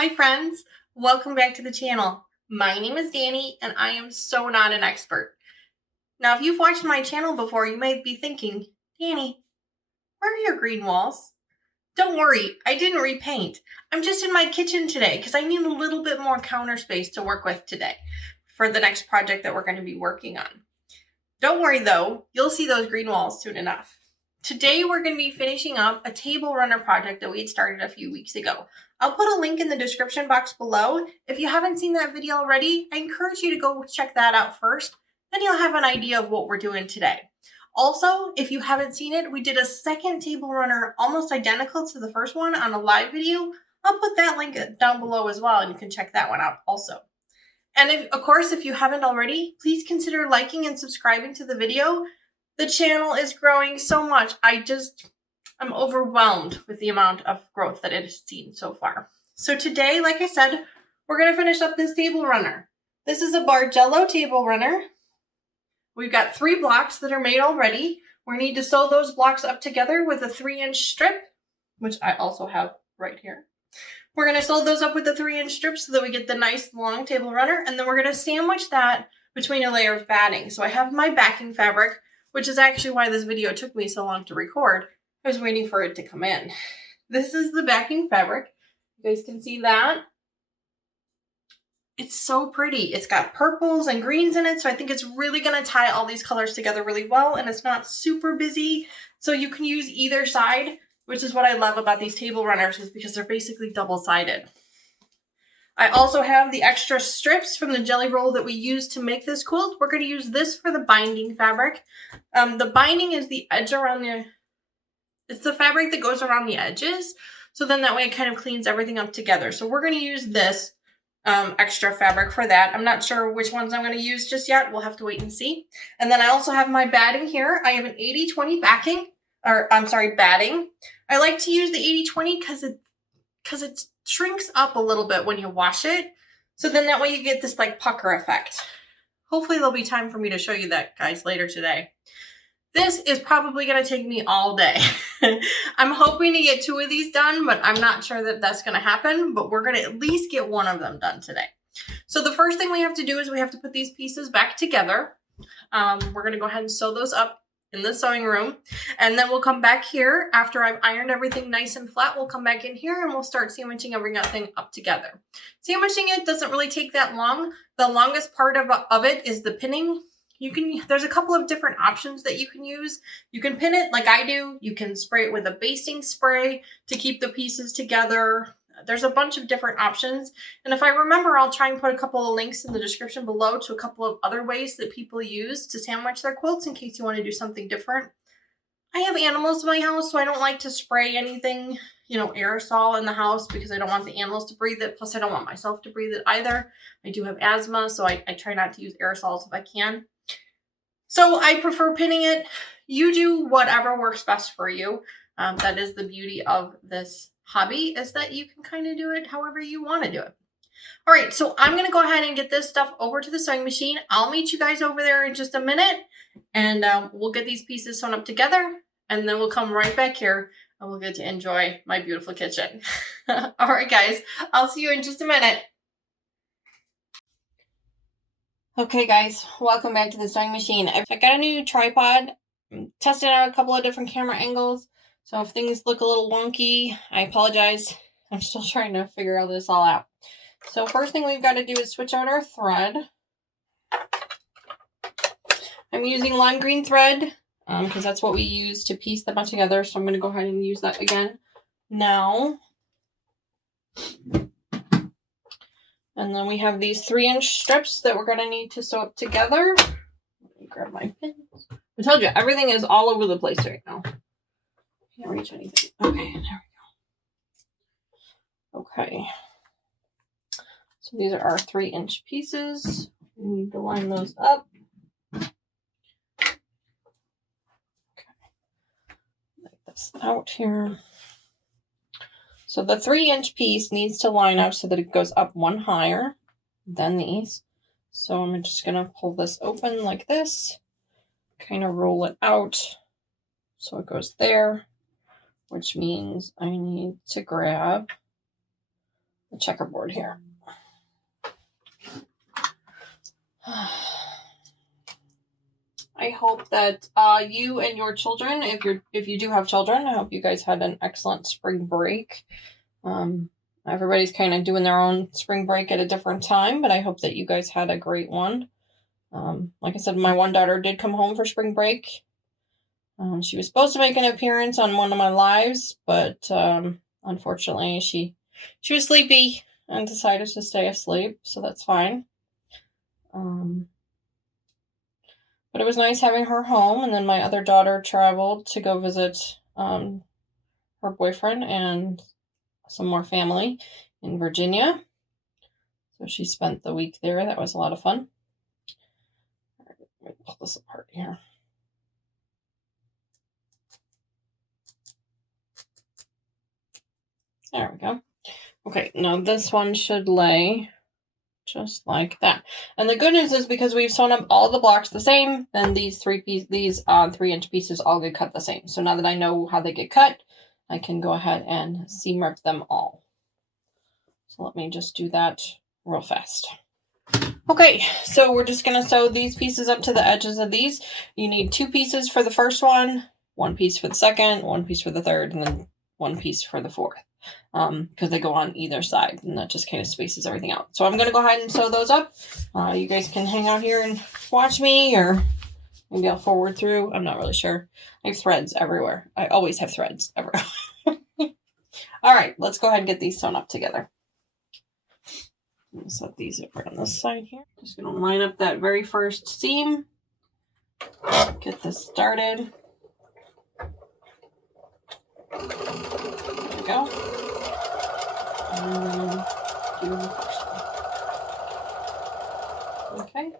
Hi friends, welcome back to the channel. My name is Danny and I am so not an expert. Now if you've watched my channel before, you might be thinking, Danny, where are your green walls? Don't worry, I didn't repaint. I'm just in my kitchen today because I need a little bit more counter space to work with today for the next project that we're going to be working on. Don't worry though, you'll see those green walls soon enough. Today we're going to be finishing up a table runner project that we had started a few weeks ago. I'll put a link in the description box below. If you haven't seen that video already, I encourage you to go check that out first. Then you'll have an idea of what we're doing today. Also, if you haven't seen it, we did a second table runner almost identical to the first one on a live video. I'll put that link down below as well, and you can check that one out also. And of course, if you haven't already, please consider liking and subscribing to the video. The channel is growing so much. I'm overwhelmed with the amount of growth that it has seen so far. So today, like I said, we're going to finish up this table runner. This is a Bargello Table Runner. We've got 3 blocks that are made already. We need to sew those blocks up together with a 3-inch strip, which I also have right here. We're going to sew those up with the 3-inch strip so that we get the nice long table runner, and then we're going to sandwich that between a layer of batting. So I have my backing fabric, which is actually why this video took me so long to record. I was waiting for it to come in. This is the backing fabric. You guys can see that. It's so pretty. It's got purples and greens in it, so I think it's really going to tie all these colors together really well, and it's not super busy, so you can use either side, which is what I love about these table runners, is because they're basically double-sided. I also have the extra strips from the jelly roll that we used to make this quilt. We're going to use this for the binding fabric. The binding is the edge around it's the fabric that goes around the edges. So then that way it kind of cleans everything up together. So we're going to use this extra fabric for that. I'm not sure which ones I'm going to use just yet. We'll have to wait and see. And then I also have my batting here. I have an 80-20 batting. I like to use the 80-20 because it shrinks up a little bit when you wash it. So then that way you get this like pucker effect. Hopefully there'll be time for me to show you that, guys, later today. This is probably going to take me all day. I'm hoping to get 2 of these done, but I'm not sure that that's going to happen, but we're going to at least get 1 of them done today. So the first thing we have to do is we have to put these pieces back together. We're going to go ahead and sew those up in the sewing room, and then we'll come back here after I've ironed everything nice and flat. We'll come back in here and we'll start sandwiching everything up together. Sandwiching it doesn't really take that long. The longest part of it is the pinning. There's a couple of different options that you can use. You can pin it like I do. You can spray it with a basting spray to keep the pieces together. There's a bunch of different options. And if I remember, I'll try and put a couple of links in the description below to a couple of other ways that people use to sandwich their quilts in case you want to do something different. I have animals in my house, so I don't like to spray anything, aerosol in the house because I don't want the animals to breathe it. Plus, I don't want myself to breathe it either. I do have asthma, so I try not to use aerosols if I can. So I prefer pinning it. You do whatever works best for you. That is the beauty of this hobby, is that you can kind of do it however you want to do it. All right, so I'm going to go ahead and get this stuff over to the sewing machine. I'll meet you guys over there in just a minute, and we'll get these pieces sewn up together, and then we'll come right back here, and we'll get to enjoy my beautiful kitchen. All right, guys, I'll see you in just a minute. Okay guys, welcome back to the sewing machine. I got a new tripod. I'm testing out a couple of different camera angles. So if things look a little wonky, I apologize. I'm still trying to figure all this all out. So first thing we've got to do is switch out our thread. I'm using lime green thread because that's what we use to piece them all together. So I'm going to go ahead and use that again now. And then we have these 3-inch strips that we're going to need to sew up together. Let me grab my pins. I told you, everything is all over the place right now. Can't reach anything. Okay, there we go. Okay. So these are our 3-inch pieces. We need to line those up. Okay. Lay this out here. So the 3-inch piece needs to line up so that it goes up 1 higher than these. So I'm just going to pull this open like this, kind of roll it out so it goes there, which means I need to grab the checkerboard here. I hope that you and your children, if you do have children, I hope you guys had an excellent spring break. Everybody's kind of doing their own spring break at a different time, but I hope that you guys had a great one. Like I said, my one daughter did come home for spring break. She was supposed to make an appearance on one of my lives, but unfortunately she was sleepy and decided to stay asleep, so that's fine. But it was nice having her home, and then my other daughter traveled to go visit her boyfriend and some more family in Virginia. So she spent the week there. That was a lot of fun. Let me pull this apart here. There we go. Okay, now this one should lay just like that. And the good news is because we've sewn up all the blocks the same, then these 3-inch pieces all get cut the same. So now that I know how they get cut, I can go ahead and seam rip them all. So let me just do that real fast. Okay, so we're just going to sew these pieces up to the edges of these. You need 2 pieces for the first one, 1 piece for the second, 1 piece for the third, and then 1 piece for the fourth. Because they go on either side, and that just kind of spaces everything out. So I'm going to go ahead and sew those up. You guys can hang out here and watch me, or maybe I'll forward through. I'm not really sure. I have threads everywhere. I always have threads everywhere. All right, let's go ahead and get these sewn up together. I'm going to set these over on this side here. Just going to line up that very first seam. Get this started. There we go. And then do the first one. Okay.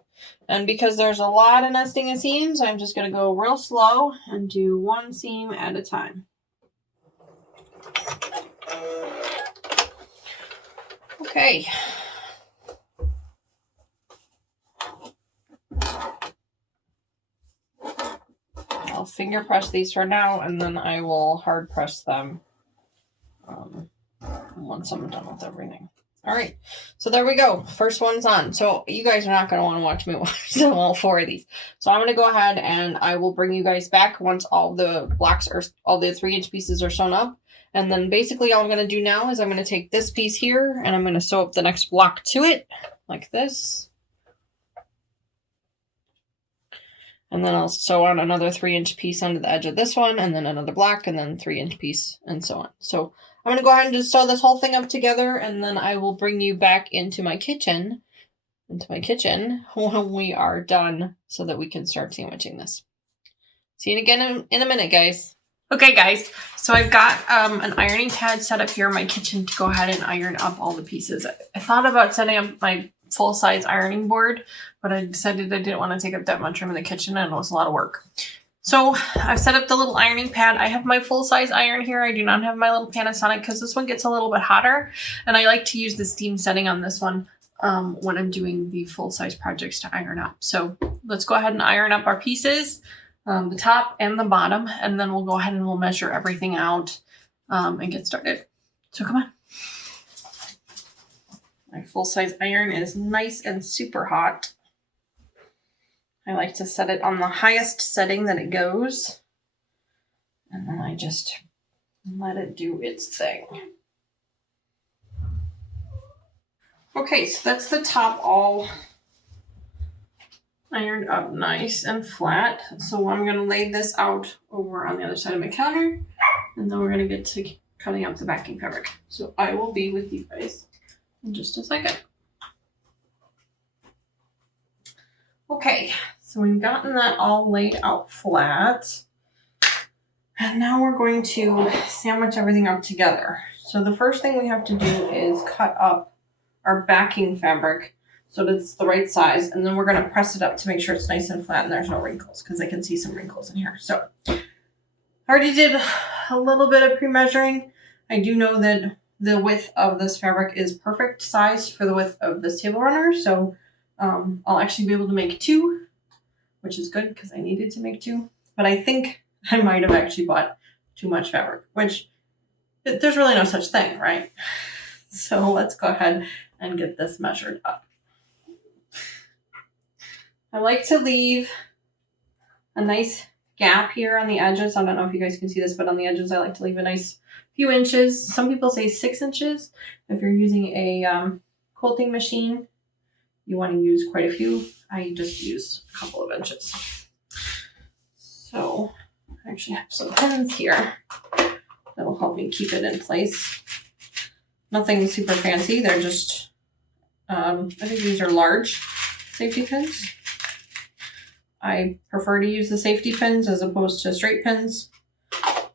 And because there's a lot of nesting of seams, I'm just going to go real slow and do 1 seam at a time. Okay. I'll finger press these for now, and then I will hard press them once I'm done with everything. All right, so there we go. First one's on. So you guys are not going to want to watch me watch all 4 of these. So I'm going to go ahead and I will bring you guys back once all the blocks are, all the 3-inch pieces are sewn up. And then basically all I'm going to do now is I'm going to take this piece here and I'm going to sew up the next block to it like this. And then I'll sew on another 3-inch piece under the edge of this one, and then another block, and then 3-inch piece, and so on. So I'm going to go ahead and just sew this whole thing up together, and then I will bring you back into my kitchen when we are done so that we can start sandwiching this. See you again in a minute, guys. Okay, guys, so I've got an ironing pad set up here in my kitchen to go ahead and iron up all the pieces. I thought about setting up my full-size ironing board, but I decided I didn't want to take up that much room in the kitchen, and it was a lot of work. So I've set up the little ironing pad. I have my full-size iron here. I do not have my little Panasonic because this one gets a little bit hotter, and I like to use the steam setting on this one when I'm doing the full-size projects to iron up. So let's go ahead and iron up our pieces, the top and the bottom, and then we'll go ahead and we'll measure everything out and get started. So come on. My full-size iron is nice and super hot. I like to set it on the highest setting that it goes. And then I just let it do its thing. Okay, so that's the top all ironed up nice and flat. So I'm going to lay this out over on the other side of my counter. And then we're going to get to cutting up the backing fabric. So I will be with you guys in just a second. Okay, so we've gotten that all laid out flat. And now we're going to sandwich everything up together. So the first thing we have to do is cut up our backing fabric so that it's the right size. And then we're going to press it up to make sure it's nice and flat and there's no wrinkles, because I can see some wrinkles in here. So I already did a little bit of pre-measuring. I do know that the width of this fabric is perfect size for the width of this table runner. So I'll actually be able to make 2, which is good because I needed to make 2. But I think I might have actually bought too much fabric, which there's really no such thing, right? So let's go ahead and get this measured up. I like to leave a nice gap here on the edges. I don't know if you guys can see this, but on the edges, I like to leave a nice few inches. Some people say 6 inches. If you're using a quilting machine, you want to use quite a few. I just use a couple of inches. So I actually have some pins here that will help me keep it in place. Nothing super fancy. They're just, I think these are large safety pins. I prefer to use the safety pins as opposed to straight pins,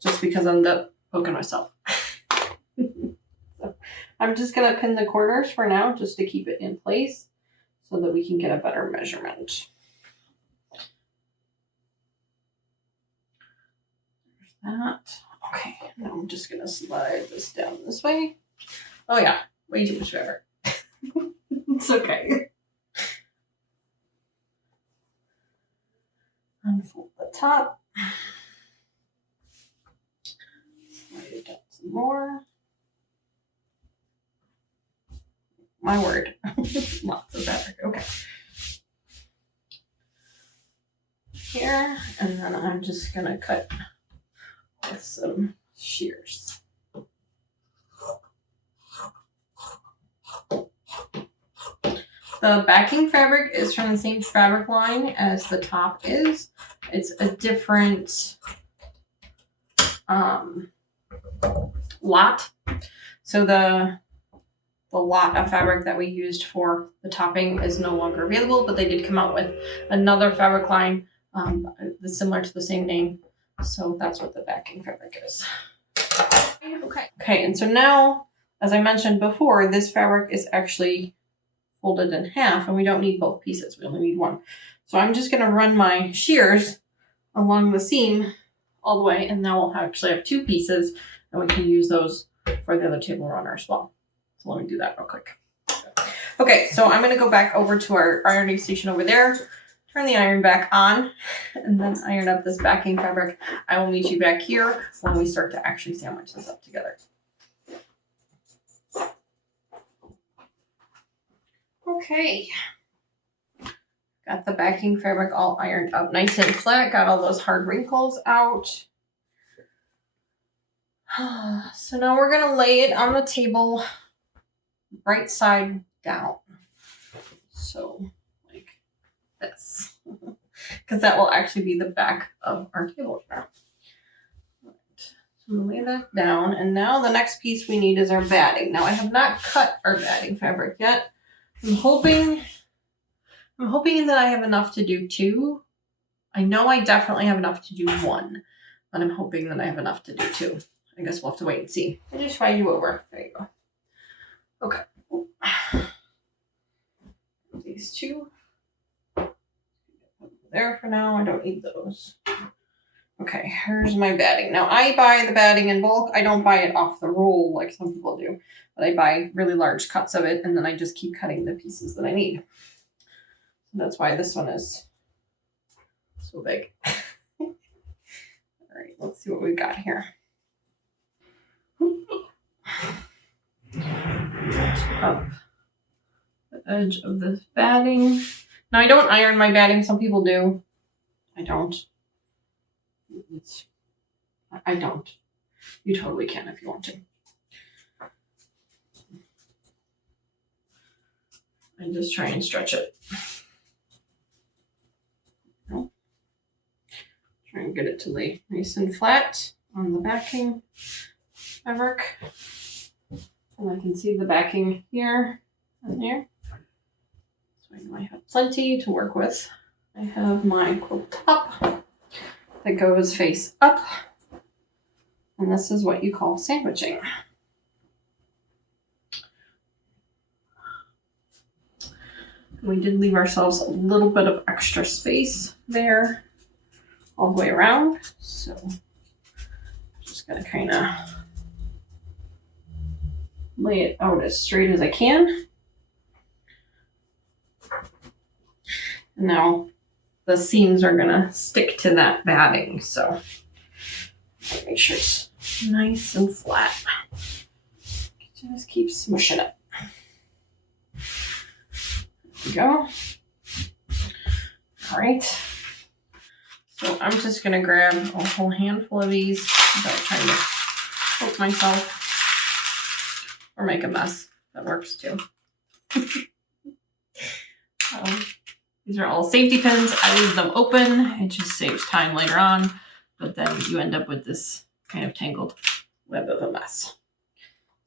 just because I end up poking myself. So I'm just going to pin the corners for now, just to keep it in place so that we can get a better measurement. There's that. Okay, now I'm just going to slide this down this way. Oh yeah, way too much fabric. It's okay. Unfold the top. Slide it down some more. My word. Lots of fabric. Okay. Here, and then I'm just going to cut with some shears. The backing fabric is from the same fabric line as the top is. It's a different lot. So the lot of fabric that we used for the topping is no longer available, but they did come out with another fabric line similar to the same name. So that's what the backing fabric is. Okay, and so now, as I mentioned before, this fabric is actually folded in half, and we don't need both pieces. We only need one. So I'm just going to run my shears along the seam all the way, and now we'll actually have 2 pieces, and we can use those for the other table runner as well. So let me do that real quick. Okay, so I'm going to go back over to our ironing station over there, turn the iron back on, and then iron up this backing fabric. I will meet you back here when we start to actually sandwich this up together. Okay, got the backing fabric all ironed up nice and flat, got all those hard wrinkles out. So now we're going to lay it on the table right side down. So like this, because that will actually be the back of our table runner. Right. So I'm going to lay that down, and now the next piece we need is our batting. Now I have not cut our batting fabric yet. I'm hoping that I have enough to do 2. I know I definitely have enough to do 1, but I'm hoping that I have enough to do 2. I guess we'll have to wait and see. I just slide you over. There you go. Okay. These 2. There for now. I don't need those. Okay, here's my batting. Now I buy the batting in bulk. I don't buy it off the roll like some people do. But I buy really large cuts of it, and then I just keep cutting the pieces that I need. That's why this one is so big. All right, let's see what we've got here. Up the edge of this batting. Now I don't iron my batting. Some people do. I don't. I don't. You totally can if you want to. And just try and stretch it. Try and get it to lay nice and flat on the backing fabric. And I can see the backing here and there. So I know I have plenty to work with. I have my quilt top that goes face up. And this is what you call sandwiching. We did leave ourselves a little bit of extra space there all the way around. So I'm just going to kind of lay it out as straight as I can. And now the seams are going to stick to that batting. So make sure it's nice and flat. Get Just keep smushing it. There we go. All right. So I'm just going to grab a whole handful of these without trying to poke myself or make a mess. That works too. These are all safety pins. I leave them open. It just saves time later on. But then you end up with this kind of tangled web of a mess.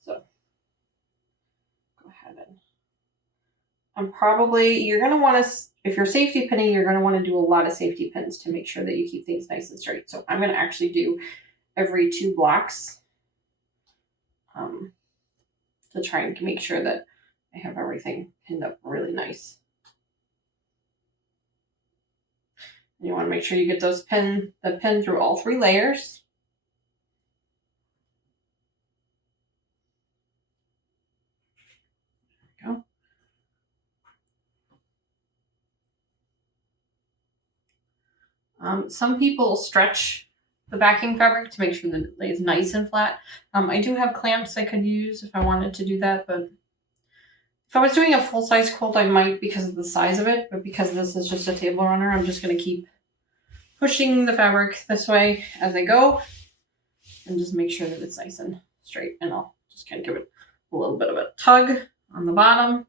So go ahead and you're going to want to, if you're safety pinning, you're going to want to do a lot of safety pins to make sure that you keep things nice and straight. So I'm going to actually do every 2 blocks to try and make sure that I have everything pinned up really nice. And you want to make sure you get the pin through all 3 layers. There we go. Some people stretch the backing fabric to make sure that it lays nice and flat. I do have clamps I could use if I wanted to do that, but if I was doing a full-size quilt, I might because of the size of it, but because this is just a table runner, I'm just going to keep pushing the fabric this way as I go and just make sure that it's nice and straight. And I'll just kind of give it a little bit of a tug on the bottom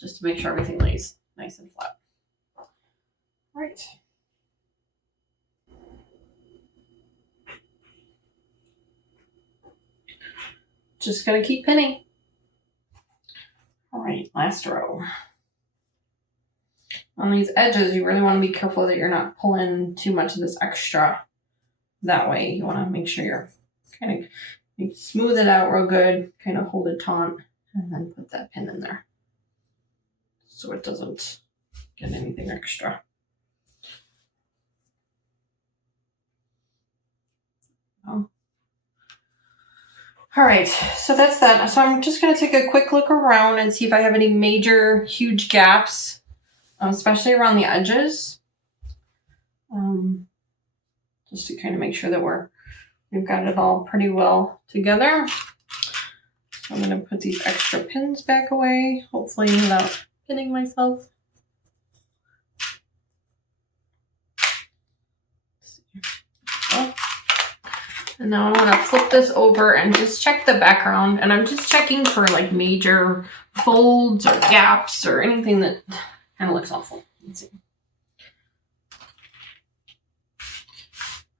just to make sure everything lays nice and flat. All right. Just going to keep pinning. All right, last row. On these edges, you really want to be careful that you're not pulling too much of this extra that way. You want to make sure you're kind of smooth it out real good, kind of hold it taut, and then put that pin in there so it doesn't get anything extra. Oh. All right, so that's that. So I'm just going to take a quick look around and see if I have any major, huge gaps, especially around the edges, just to kind of make sure that we've got it all pretty well together. So I'm going to put these extra pins back away, hopefully without pinning myself. And now I want to flip this over and just check the background. And I'm just checking for like major folds or gaps or anything that kind of looks awful. Let's see.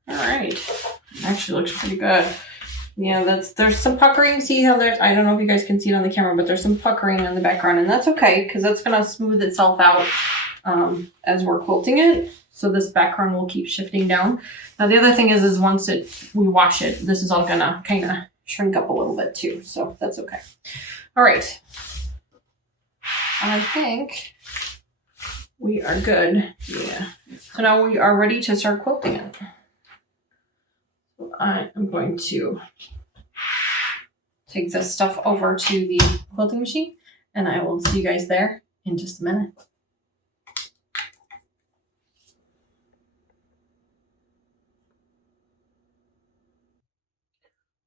All right. It actually looks pretty good. Yeah, there's some puckering. See how I don't know if you guys can see it on the camera, but there's some puckering in the background. And that's okay because that's going to smooth itself out as we're quilting it. So this background will keep shifting down. Now the other thing is once we wash it, this is all gonna kind of shrink up a little bit too. So that's okay. All right. I think we are good. Yeah. So now we are ready to start quilting it. So I am going to take this stuff over to the quilting machine and I will see you guys there in just a minute.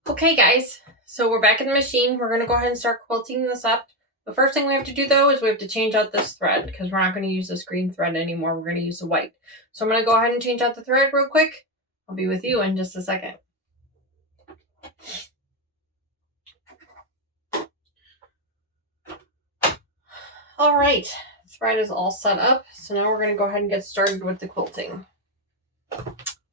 Okay guys, so we're back in the machine. We're going to go ahead and start quilting this up. The first thing we have to do though is we have to change out this thread because we're not going to use this green thread anymore. We're going to use the white. So I'm going to go ahead and change out the thread real quick. I'll be with you in just a second. All right, thread is all set up. So now we're going to go ahead and get started with the quilting.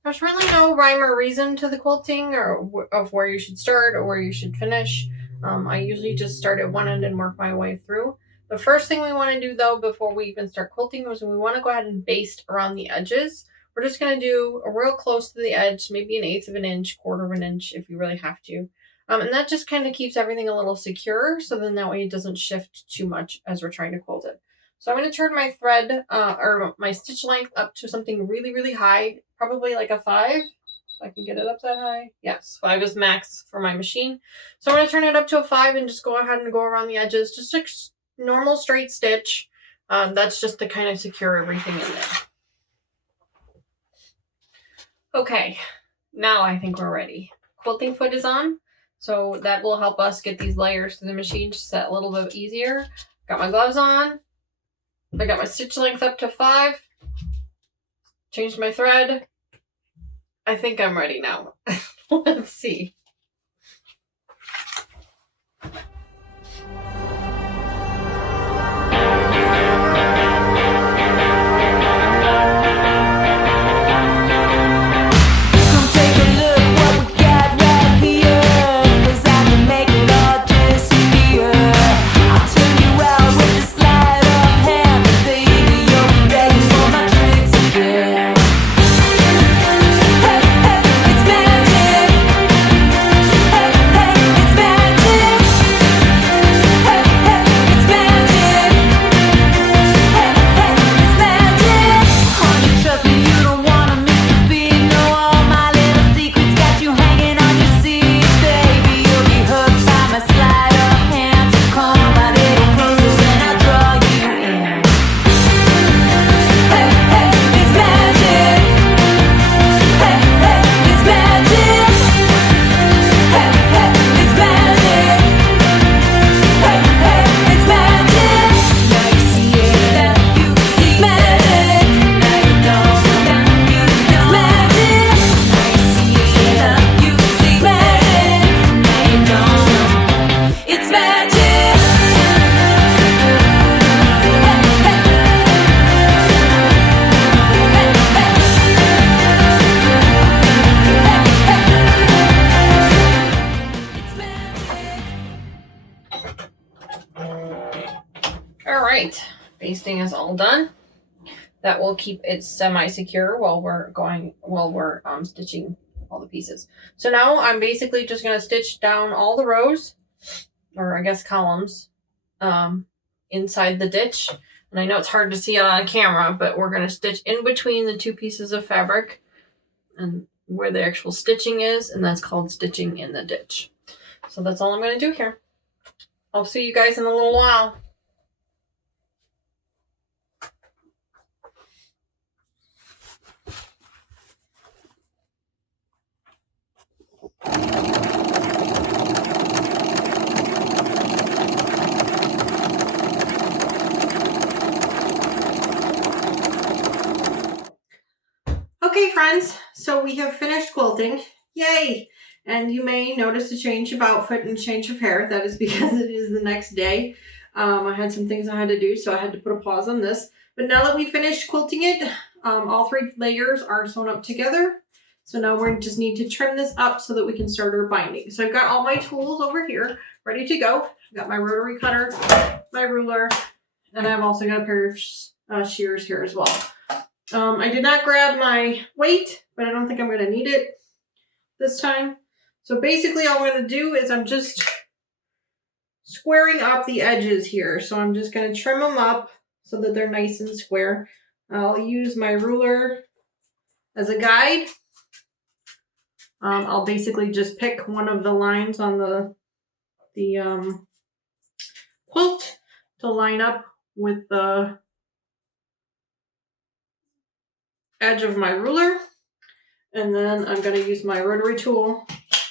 There's really no rhyme or reason to the quilting or of where you should start or where you should finish. I usually just start at one end and work my way through. The first thing we want to do though before we even start quilting is we want to go ahead and baste around the edges. We're just going to do a real close to the edge, maybe 1/8 of an inch, 1/4 of an inch if you really have to. And that just kind of keeps everything a little secure so then that way it doesn't shift too much as we're trying to quilt it. So I'm going to turn my thread or my stitch length up to something really, really high, probably like a 5. If I can get it up that high. Yes, 5 is max for my machine. So I'm going to turn it up to a 5 and just go ahead and go around the edges. Just a normal straight stitch. That's just to kind of secure everything in there. Okay, now I think we're ready. Quilting foot is on. So that will help us get these layers through the machine just a little bit easier. Got my gloves on. I got my stitch length up to 5. Changed my thread. I think I'm ready now. Let's see. Alright, basting is all done. That will keep it semi-secure while we're stitching all the pieces. So now I'm basically just going to stitch down all the rows, or I guess columns, inside the ditch. And I know it's hard to see on camera, but we're going to stitch in between the 2 pieces of fabric and where the actual stitching is, and that's called stitching in the ditch. So that's all I'm going to do here. I'll see you guys in a little while. Okay, friends, so we have finished quilting. Yay! And you may notice a change of outfit and change of hair. That is because it is the next day. I had some things I had to do, so I had to put a pause on this. But now that we finished quilting it, all 3 layers are sewn up together. So now we just need to trim this up so that we can start our binding. So I've got all my tools over here ready to go. I've got my rotary cutter, my ruler, and I've also got a pair of shears here as well. I did not grab my weight, but I don't think I'm going to need it this time. So basically all I'm going to do is I'm just squaring up the edges here. So I'm just going to trim them up so that they're nice and square. I'll use my ruler as a guide. I'll basically just pick one of the lines on the quilt to line up with the edge of my ruler, and then I'm going to use my rotary tool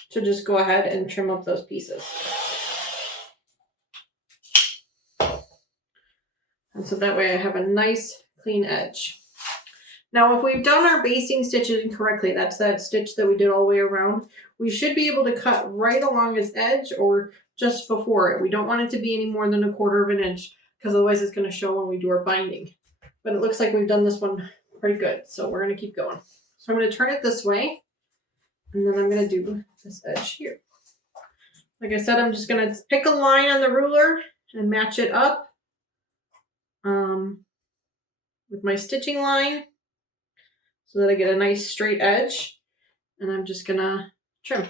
to just go ahead and trim up those pieces. And so that way I have a nice clean edge. Now if we've done our basting stitches correctly, that's that stitch that we did all the way around, we should be able to cut right along its edge or just before it. We don't want it to be any more than 1/4 of an inch because otherwise it's going to show when we do our binding. But it looks like we've done this one pretty good, so we're going to keep going. So I'm going to turn it this way, and then I'm going to do this edge here. Like I said, I'm just going to pick a line on the ruler and match it up with my stitching line so that I get a nice straight edge, and I'm just going to trim.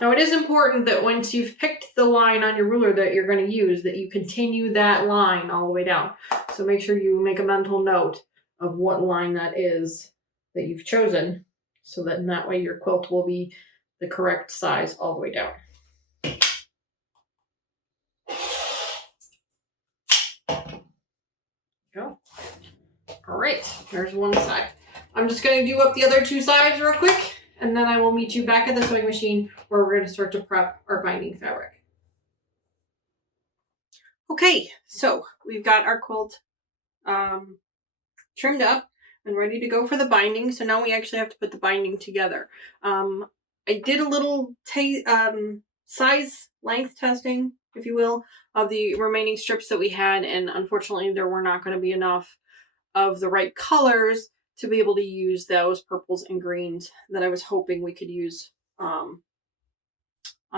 Now it is important that once you've picked the line on your ruler that you're going to use, that you continue that line all the way down. So make sure you make a mental note of what line that is that you've chosen, so that in that way your quilt will be the correct size all the way down. Go. All right, there's one side. I'm just going to do up the other 2 sides real quick, and then I will meet you back at the sewing machine where we're going to start to prep our binding fabric. Okay, so we've got our quilt trimmed up and ready to go for the binding. So now we actually have to put the binding together. I did a little size length testing, if you will, of the remaining strips that we had, and unfortunately there were not going to be enough of the right colors to be able to use those purples and greens that I was hoping we could use on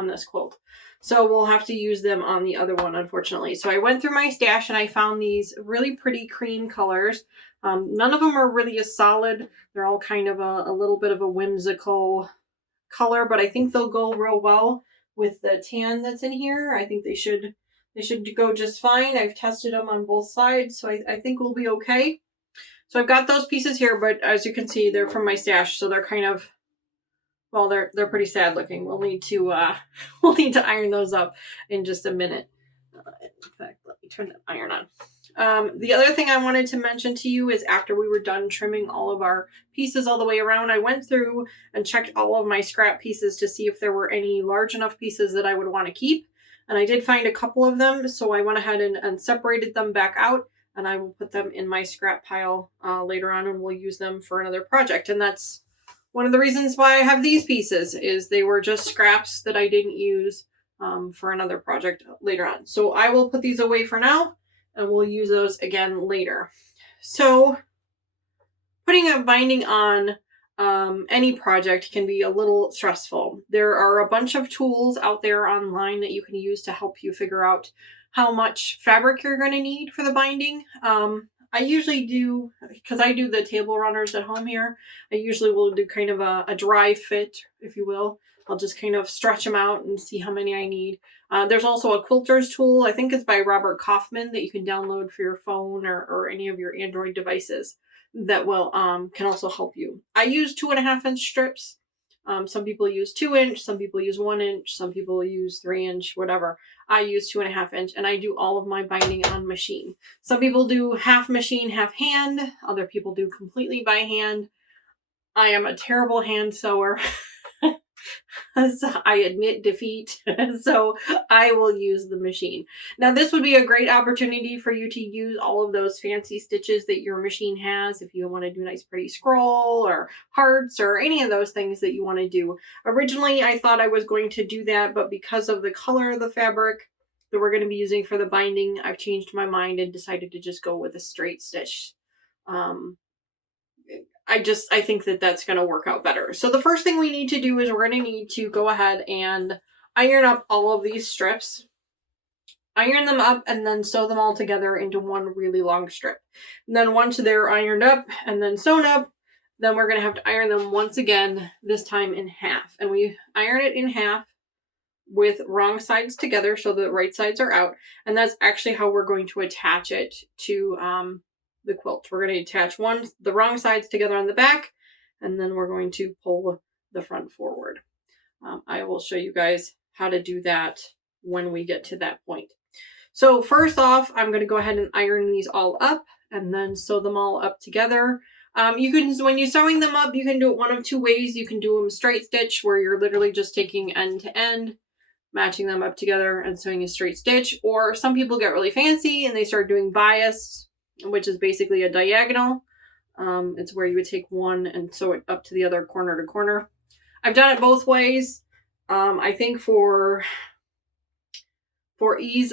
this quilt. So we'll have to use them on the other one, unfortunately. So I went through my stash and I found these really pretty cream colors. None of them are really a solid. They're all kind of a little bit of a whimsical color, but I think they'll go real well with the tan that's in here. I think they should go just fine. I've tested them on both sides, so I think we'll be okay. So I've got those pieces here, but as you can see, they're from my stash, so they're kind of, well, they're pretty sad looking. We'll need to iron those up in just a minute. In fact, let me turn the iron on. The other thing I wanted to mention to you is after we were done trimming all of our pieces all the way around, I went through and checked all of my scrap pieces to see if there were any large enough pieces that I would want to keep. And I did find a couple of them, so I went ahead and separated them back out, and I will put them in my scrap pile later on, and we'll use them for another project. And that's one of the reasons why I have these pieces, is they were just scraps that I didn't use for another project later on. So I will put these away for now, and we'll use those again later. So putting a binding on any project can be a little stressful. There are a bunch of tools out there online that you can use to help you figure out how much fabric you're going to need for the binding. I usually do, because I do the table runners at home here, I usually will do kind of a dry fit, if you will. I'll just kind of stretch them out and see how many I need. There's also a quilter's tool, I think it's by Robert Kaufman, that you can download for your phone or any of your Android devices that will can also help you. I use 2.5-inch strips. Some people use 2-inch, some people use 1-inch, some people use 3-inch, whatever. I use 2.5-inch, and I do all of my binding on machine. Some people do half machine, half hand. Other people do completely by hand. I am a terrible hand sewer. I admit defeat, so I will use the machine. Now, this would be a great opportunity for you to use all of those fancy stitches that your machine has if you want to do a nice pretty scroll or hearts or any of those things that you want to do. Originally, I thought I was going to do that, but because of the color of the fabric that we're going to be using for the binding, I've changed my mind and decided to just go with a straight stitch. I think that that's going to work out better. So the first thing we need to do is we're going to need to go ahead and iron up all of these strips. Iron them up and then sew them all together into one really long strip. And then once they're ironed up and then sewn up, then we're going to have to iron them once again, this time in half. And we iron it in half with wrong sides together so the right sides are out. And that's actually how we're going to attach it to the quilt. We're going to attach the wrong sides together on the back, and then we're going to pull the front forward. I will show you guys how to do that when we get to that point. So first off, I'm going to go ahead and iron these all up and then sew them all up together. You can, when you're sewing them up, you can do it one of two ways. You can do them straight stitch, where you're literally just taking end to end, matching them up together and sewing a straight stitch. Or some people get really fancy and they start doing bias, which is basically a diagonal. It's where you would take one and sew it up to the other corner to corner. I've done it both ways. I think for ease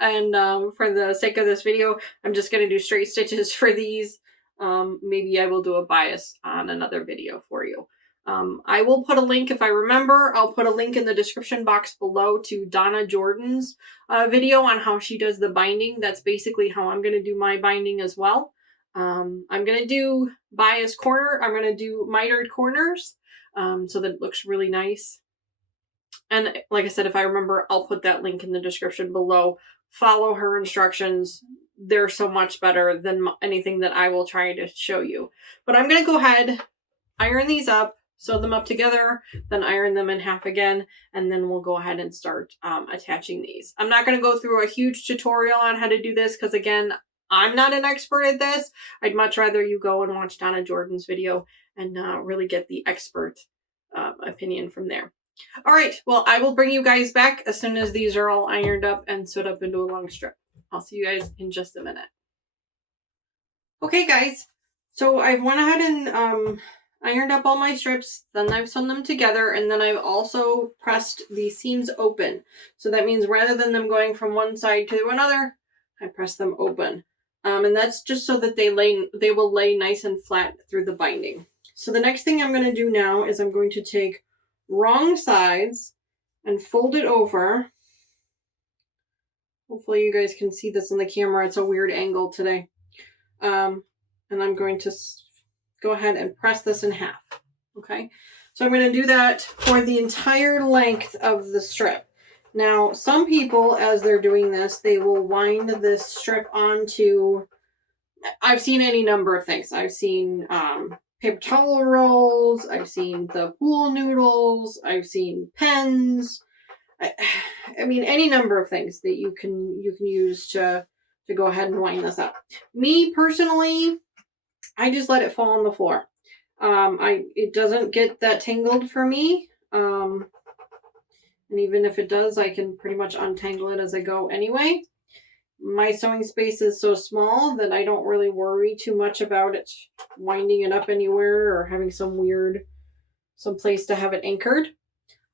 and for the sake of this video, I'm just going to do straight stitches for these. Maybe I will do a bias on another video for you. I will put a link, if I remember, I'll put a link in the description box below to Donna Jordan's video on how she does the binding. That's basically how I'm going to do my binding as well. I'm going to do bias corner. I'm going to do mitered corners so that it looks really nice. And like I said, if I remember, I'll put that link in the description below. Follow her instructions. They're so much better than anything that I will try to show you. But I'm going to go ahead, iron these up, sew them up together, then iron them in half again, and then we'll go ahead and start attaching these. I'm not going to go through a huge tutorial on how to do this because, again, I'm not an expert at this. I'd much rather you go and watch Donna Jordan's video and really get the expert opinion from there. All right, well, I will bring you guys back as soon as these are all ironed up and sewed up into a long strip. I'll see you guys in just a minute. Okay, guys, so I've went ahead and ironed up all my strips, then I've sewn them together, and then I've also pressed the seams open. So that means rather than them going from one side to another, I press them open. And that's just so that they will lay nice and flat through the binding. So the next thing I'm going to do now is I'm going to take wrong sides and fold it over. Hopefully you guys can see this in the camera. It's a weird angle today. And I'm going to go ahead and press this in half. Okay, so I'm going to do that for the entire length of the strip. Now, some people, as they're doing this, they will wind this strip onto, I've seen any number of things. I've seen paper towel rolls, I've seen the pool noodles, I've seen pens. I mean, any number of things that you can use to go ahead and wind this up. Me, personally, I just let it fall on the floor. It doesn't get that tangled for me. And even if it does, I can pretty much untangle it as I go anyway. My sewing space is so small that I don't really worry too much about it winding it up anywhere or having some place to have it anchored.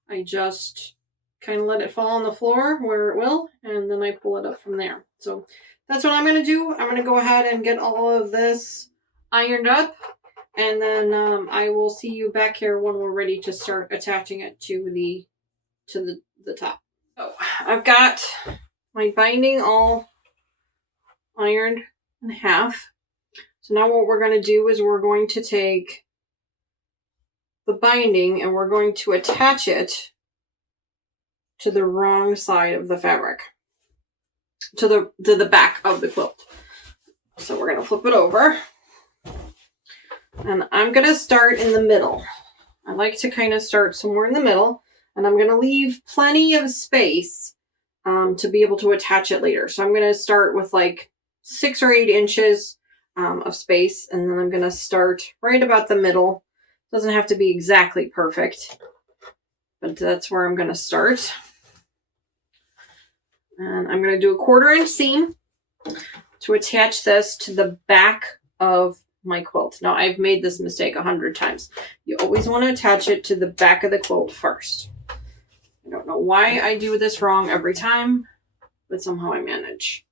I just kind of let it fall on the floor where it will, and then I pull it up from there. So that's what I'm going to do. I'm going to go ahead and get all of this ironed up, and then I will see you back here when we're ready to start attaching it to the top. So I've got my binding all ironed in half. So now what we're going to do is we're going to take the binding and we're going to attach it to the wrong side of the fabric, to the back of the quilt. So we're going to flip it over, and I'm going to start in the middle. I like to kind of start somewhere in the middle, and I'm going to leave plenty of space to be able to attach it later. So I'm going to start with like 6 or 8 inches of space, and then I'm going to start right about the middle. Doesn't have to be exactly perfect, but that's where I'm going to start. And I'm going to do a 1/4 inch seam to attach this to the back of my quilt. Now, I've made this mistake 100 times. You always want to attach it to the back of the quilt first. I don't know why I do this wrong every time, but somehow I manage.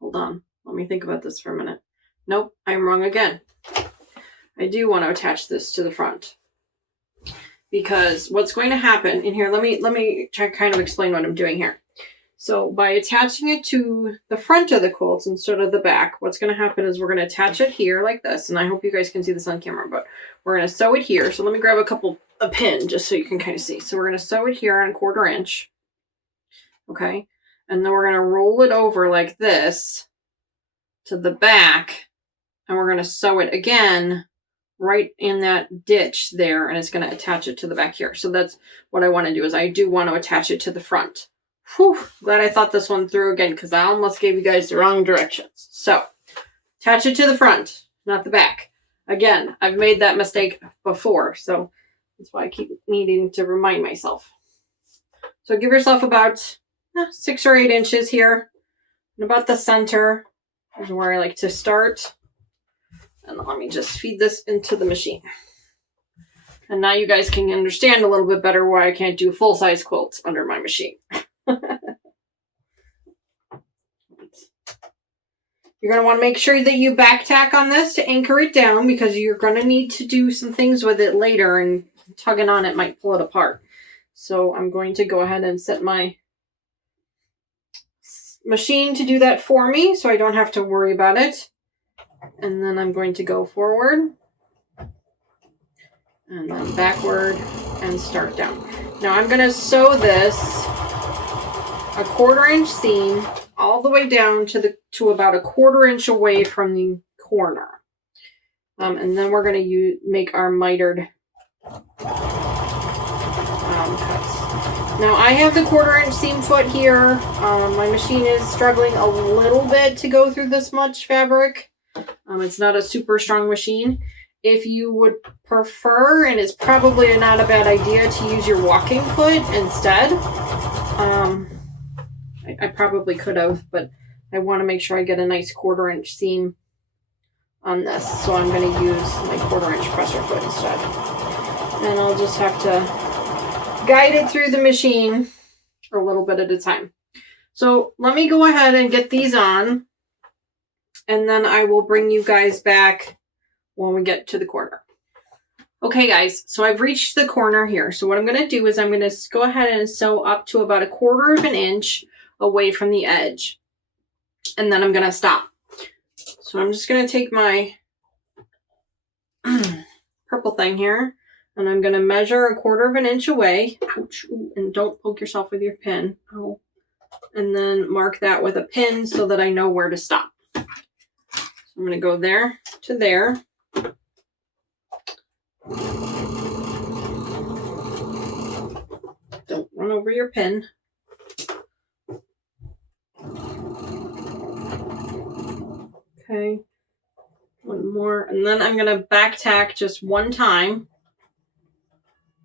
Hold on. Let me think about this for a minute. Nope, I'm wrong again. I do want to attach this to the front. Because what's going to happen in here, let me try to kind of explain what I'm doing here. So by attaching it to the front of the quilt instead of the back, what's going to happen is we're going to attach it here like this. And I hope you guys can see this on camera, but we're going to sew it here. So let me grab a pin just so you can kind of see. So we're going to sew it here on 1/4 inch. Okay. And then we're going to roll it over like this to the back. And we're going to sew it again right in that ditch there, and it's going to attach it to the back here. So that's what I want to do, is I do want to attach it to the front. Whew, glad I thought this one through again, because I almost gave you guys the wrong directions. So attach it to the front, not the back. Again, I've made that mistake before, so that's why I keep needing to remind myself. So give yourself about 6 or 8 inches here, and about the center is where I like to start. And let me just feed this into the machine. And now you guys can understand a little bit better why I can't do full-size quilts under my machine. You're going to want to make sure that you back tack on this to anchor it down, because you're going to need to do some things with it later, and tugging on it might pull it apart. So I'm going to go ahead and set my machine to do that for me so I don't have to worry about it. And then I'm going to go forward and then backward and start down. Now I'm going to sew this a 1/4 inch seam all the way down to about a 1/4 inch away from the corner. And then we're going to make our mitered cuts. Now I have the 1/4 inch seam foot here. My machine is struggling a little bit to go through this much fabric. It's not a super strong machine. If you would prefer, and it's probably not a bad idea to use your walking foot instead. I probably could have, but I want to make sure I get a nice 1/4 inch seam on this. So I'm going to use my 1/4 inch presser foot instead. And I'll just have to guide it through the machine a little bit at a time. So let me go ahead and get these on, and then I will bring you guys back when we get to the corner. Okay guys, so I've reached the corner here. So what I'm going to do is I'm going to go ahead and sew up to about 1/4 inch away from the edge. And then I'm going to stop. So I'm just going to take my purple thing here, and I'm going to measure 1/4 inch away. Ouch. Ooh, and don't poke yourself with your pin. Oh. And then mark that with a pin so that I know where to stop. So I'm going to go there to there. Don't run over your pin. Okay. One more. And then I'm going to back tack just one time.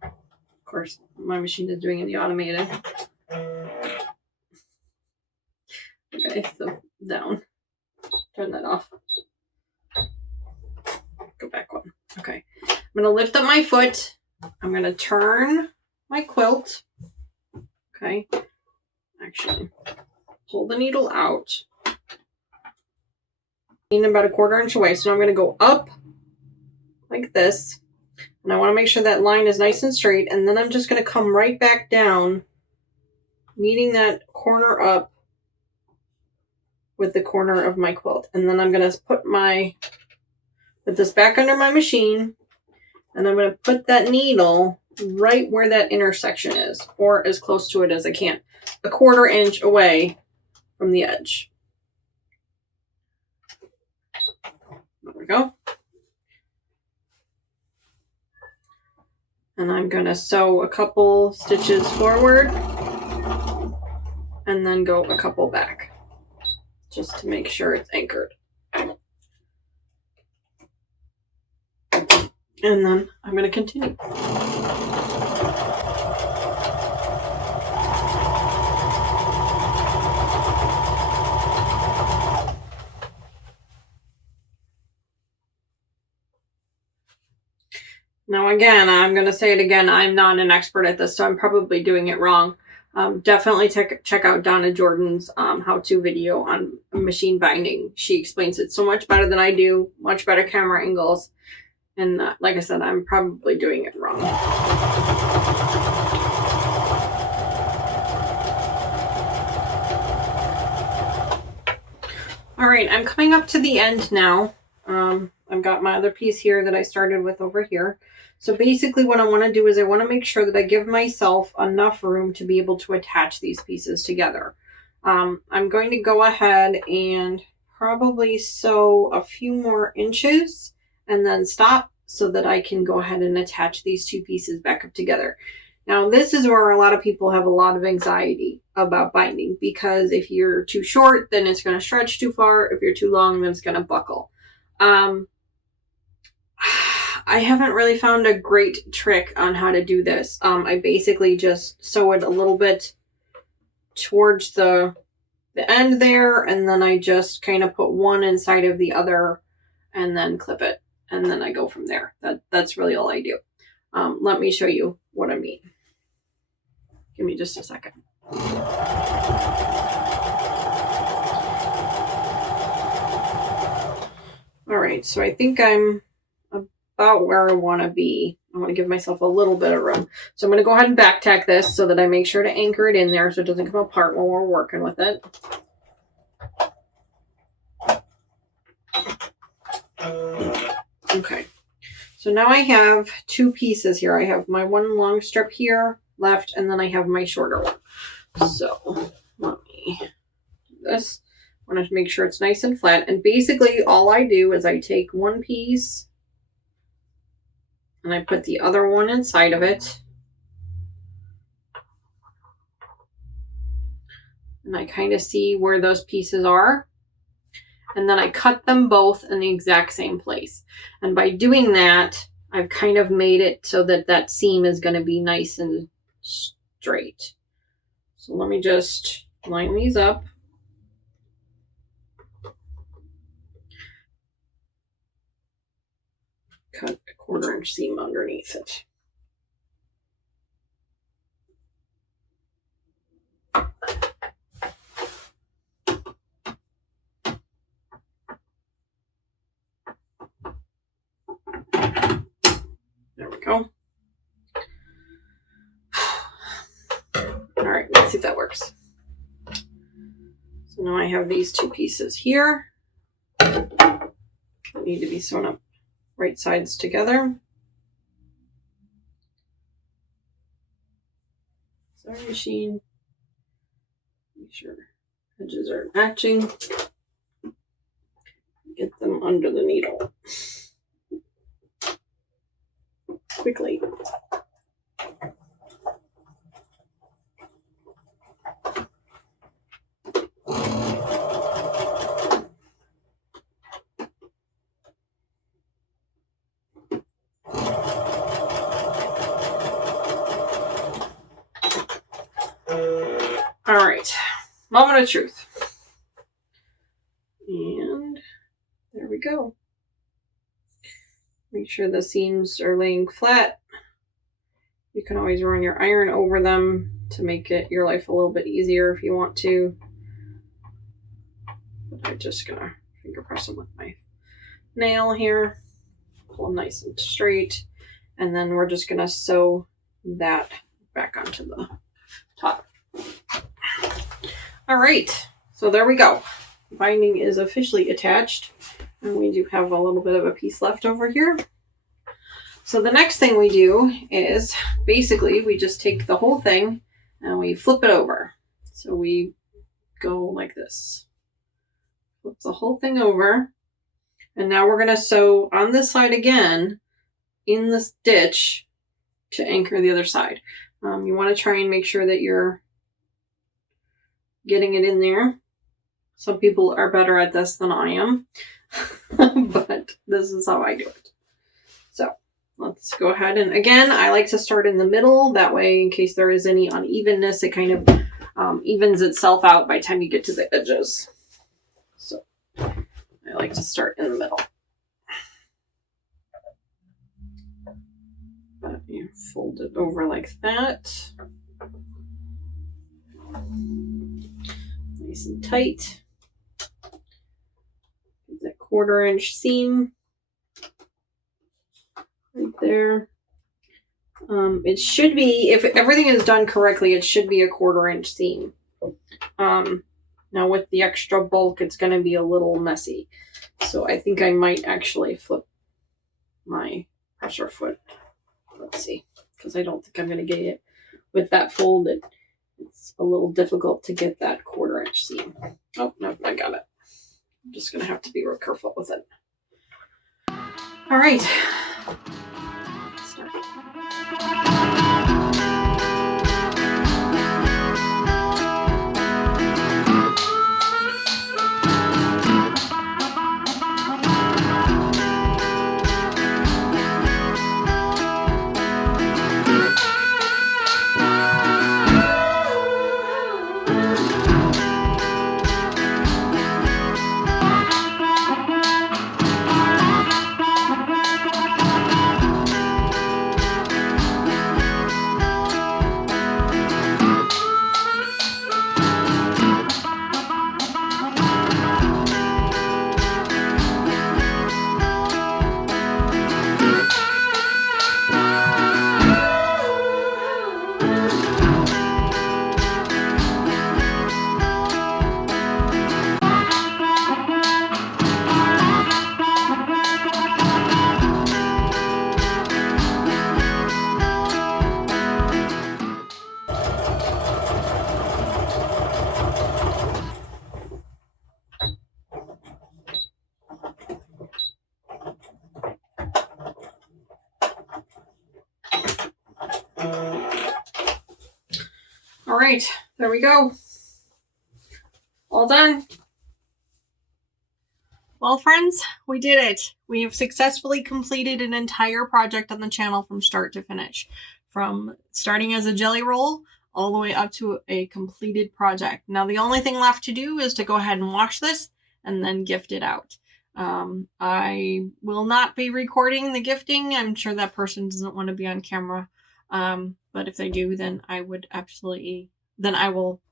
Of course, my machine is doing the automated. Okay, so down. Turn that off. Go back one. Okay. I'm going to lift up my foot. I'm going to turn my quilt. Okay. Actually, pull the needle out. About 1/4 inch away. So now I'm going to go up like this. And I want to make sure that line is nice and straight. And then I'm just going to come right back down, meeting that corner up with the corner of my quilt. And then I'm going to put this back under my machine. And I'm going to put that needle right where that intersection is, or as close to it as I can. 1/4 inch away from the edge. There we go. And I'm going to sew a couple stitches forward and then go a couple back just to make sure it's anchored. And then I'm going to continue. Now again, I'm going to say it again, I'm not an expert at this, so I'm probably doing it wrong. Definitely check out Donna Jordan's how-to video on machine binding. She explains it so much better than I do, much better camera angles. And like I said, I'm probably doing it wrong. All right, I'm coming up to the end now. I've got my other piece here that I started with over here. So basically what I want to do is I want to make sure that I give myself enough room to be able to attach these pieces together. I'm going to go ahead and probably sew a few more inches and then stop so that I can go ahead and attach these two pieces back up together. Now this is where a lot of people have a lot of anxiety about binding, because if you're too short, then it's going to stretch too far. If you're too long, then it's going to buckle. I haven't really found a great trick on how to do this. I basically just sew it a little bit towards the end there, and then I just kind of put one inside of the other and then clip it, and then I go from there. That's really all I do. Let me show you what I mean. Give me just a second. All right, so I think I'm about where I want to be. I want to give myself a little bit of room. So I'm going to go ahead and back tack this so that I make sure to anchor it in there so it doesn't come apart when we're working with it. Okay, so now I have two pieces here. I have my one long strip here left, and then I have my shorter one. So let me do this. I want to make sure it's nice and flat. And basically all I do is I take one piece and I put the other one inside of it. and I kind of see where those pieces are. And then I cut them both in the exact same place. And by doing that, I've kind of made it so that that seam is going to be nice and straight. So let me just line these up. Cut a 1/4 inch seam underneath it. There we go. All right, let's see if that works. So now I have these two pieces here that need to be sewn up right sides together. Sewing machine. Make sure edges are matching. Get them under the needle quickly. All right, moment of truth. And there we go. Make sure the seams are laying flat. You can always run your iron over them to make it your life a little bit easier if you want to. But I'm just gonna finger press them with my nail here. Pull them nice and straight. And then we're just gonna sew that back onto the top. All right, so there we go. Binding is officially attached, and we do have a little bit of a piece left over here. So the next thing we do is basically we just take the whole thing and we flip it over. So we go like this. Flip the whole thing over, and now we're going to sew on this side again in the stitch to anchor the other side. You want to try and make sure that you're getting it in there. Some people are better at this than I am, but this is how I do it. So let's go ahead, and again, I like to start in the middle. That way, in case there is any unevenness, it kind of evens itself out by the time you get to the edges. So I like to start in the middle. But you fold it over like that. Nice and tight. Get that 1/4 inch seam right there. It should be, if everything is done correctly, it should be a 1/4 inch seam. Now with the extra bulk, it's going to be a little messy. So I think I might actually flip my pressure foot. Let's see, because I don't think I'm going to get it with that folded. It's a little difficult to get that 1/4 inch seam. Oh, no, I got it. I'm just going to have to be real careful with it. All right. Let's start. All right, there we go. All done. Well, friends, we did it. We have successfully completed an entire project on the channel from start to finish. From starting as a jelly roll all the way up to a completed project. Now, the only thing left to do is to go ahead and wash this and then gift it out. I will not be recording the gifting. I'm sure that person doesn't want to be on camera. But if they do, then I will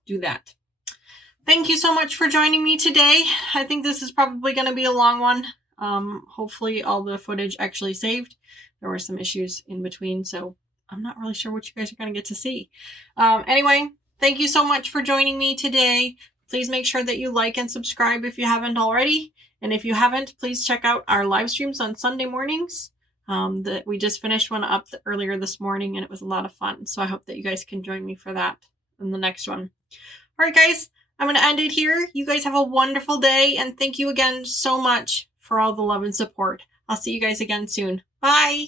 do that. Thank you so much for joining me today. I think this is probably going to be a long one. Hopefully all the footage actually saved. There were some issues in between, so I'm not really sure what you guys are going to get to see. Anyway, thank you so much for joining me today. Please make sure that you like and subscribe if you haven't already. And if you haven't, please check out our live streams on Sunday mornings. We just finished one up earlier this morning, and it was a lot of fun. So I hope that you guys can join me for that in the next one. All right, guys. I'm going to end it here. You guys have a wonderful day, and thank you again so much for all the love and support. I'll see you guys again soon. Bye!